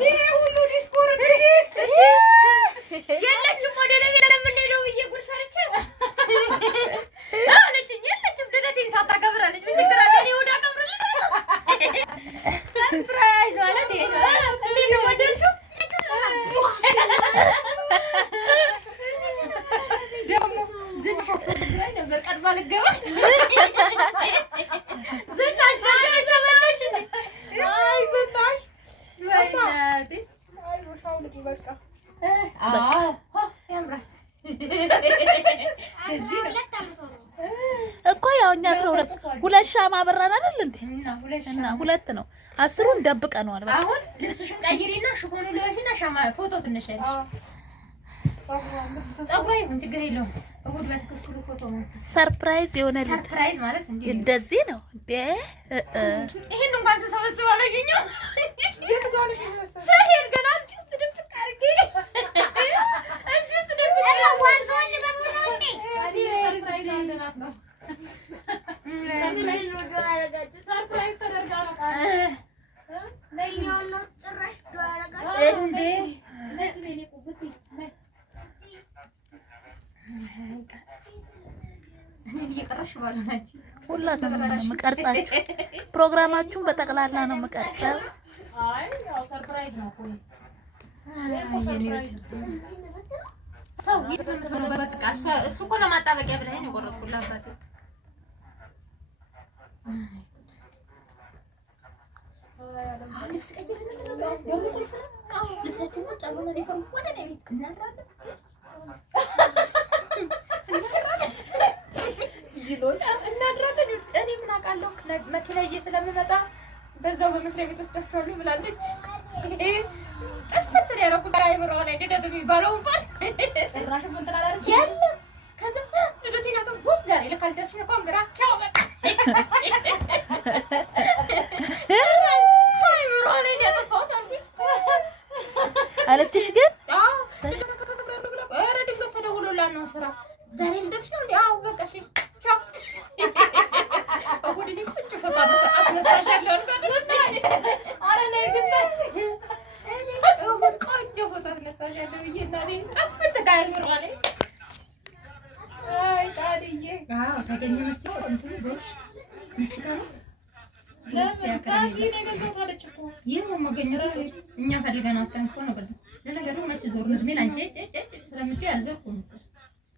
ይሄ ሁሉ ዲስኮር የለችም ወደ ለቤት ለምንሄደው ብዬ ጉድ ሰርቼ አለችኝ። የለችም ልደቴን ሳታከብራለች። ምን ችግር አለ? እኔ ወደ አከብራለሁ። ሰርፕራይዝ ማለት ይሄ ነው። እንዴት ነው ወደድሽው? ደግሞ ዝናሽ አስፈልግራይ ነበር ቀድማ ልገባ ዝናሽ ተመለሽ። አይ ዝናሽ ወይናቴ አይ ወሻው ልጅ በቃ ያምራል እኮ ያው እኛ 12 ሁለት ሻማ አበራን አይደል እንዴ? እና ሁለት ነው 10ን ደብቀነዋል። በቃ አሁን ልብስሽን ቀይሪና ሽፎኑ ልበሽና ሻማ ፎቶ ትነሻለሽ። ፀጉሯ ይሁን ችግር የለውም። እሑድ በትክክሉ ፎቶ ማንሳት ሰርፕራይዝ የሆነ ሰርፕራይዝ ማለት እንደዚህ ነው እንዴ? ይሄን እንኳን ተሰበስበው አላየኝም። ሰሄድ ገና አንቺስ ድብቅ አድርጌ አንቺስ ድብቅ ዋንዞን በትነው እንዴ? ሰርፕራይዝ አንደናት ነው። ሰርፕራይዝ ነው ዶራጋጭ ሰርፕራይዝ ተደርጋ ነው ለኛው ነው ጭራሽ ዶራጋጭ እንዴ? ለምን ይቁብት እየቀረሽ ባላችሁ ሁላችሁም መቀርጻችሁ ፕሮግራማችሁን በጠቅላላ ነው መቀርጸው። አይ ያው ሰርፕራይዝ ነው እኮ ታው ይተምተው በቃ እሱ እኮ ለማጣበቂያ ብለኸኝ ነው ቆረጥኩላት። ልብስ ቀይረን ነው ልብሳችንን ጨርሰን ሊፈሩ ወደ ቤት እናድራለን። ጅሎች እናድራለን። እኔ ምን አውቃለሁ መኪና ይዤ ስለምመጣ በዛው በመስሪያ ቤት ወስዳቸዋለሁ ብላለች። ጥፍት ያደረኩት አይምሮዋ ላይ ልደት የሚባለው እንኳን ጭራሽ እንትን አላለች። የለም ከዛ ልደቴን አቀርቦት ዛሬ ለካልደርሽ ነው ኮንግራ ቻው በቃ አይምሮዋ ላይ ያጠፋሁት አለችሽ ግን ኧረ ድንገት ተደውሎላት ነው ስራ ዛሬ ልደትሽ ነው እንዴ? አዎ በቃ እሺ ቻው አሁን እኔ ቁጭ ፈታ አስመሳሻለሁ አልኳት። ኧረ ላይ ግን ቆንጆ ፎቶ አስነሳሻለሁ ብዬሽ እናቴ ጠፍት ካይምሯ ላይ አይ ቃልዬ አዎ ታገኘ መስጠት እንትን ጎሽ ምስካ ነው ይህ መገኘቱ እኛ ፈልገን አተን እኮ ነው። ለነገሩ መች ዞር ምን አንቺ ስለምትይ አልዘርኩም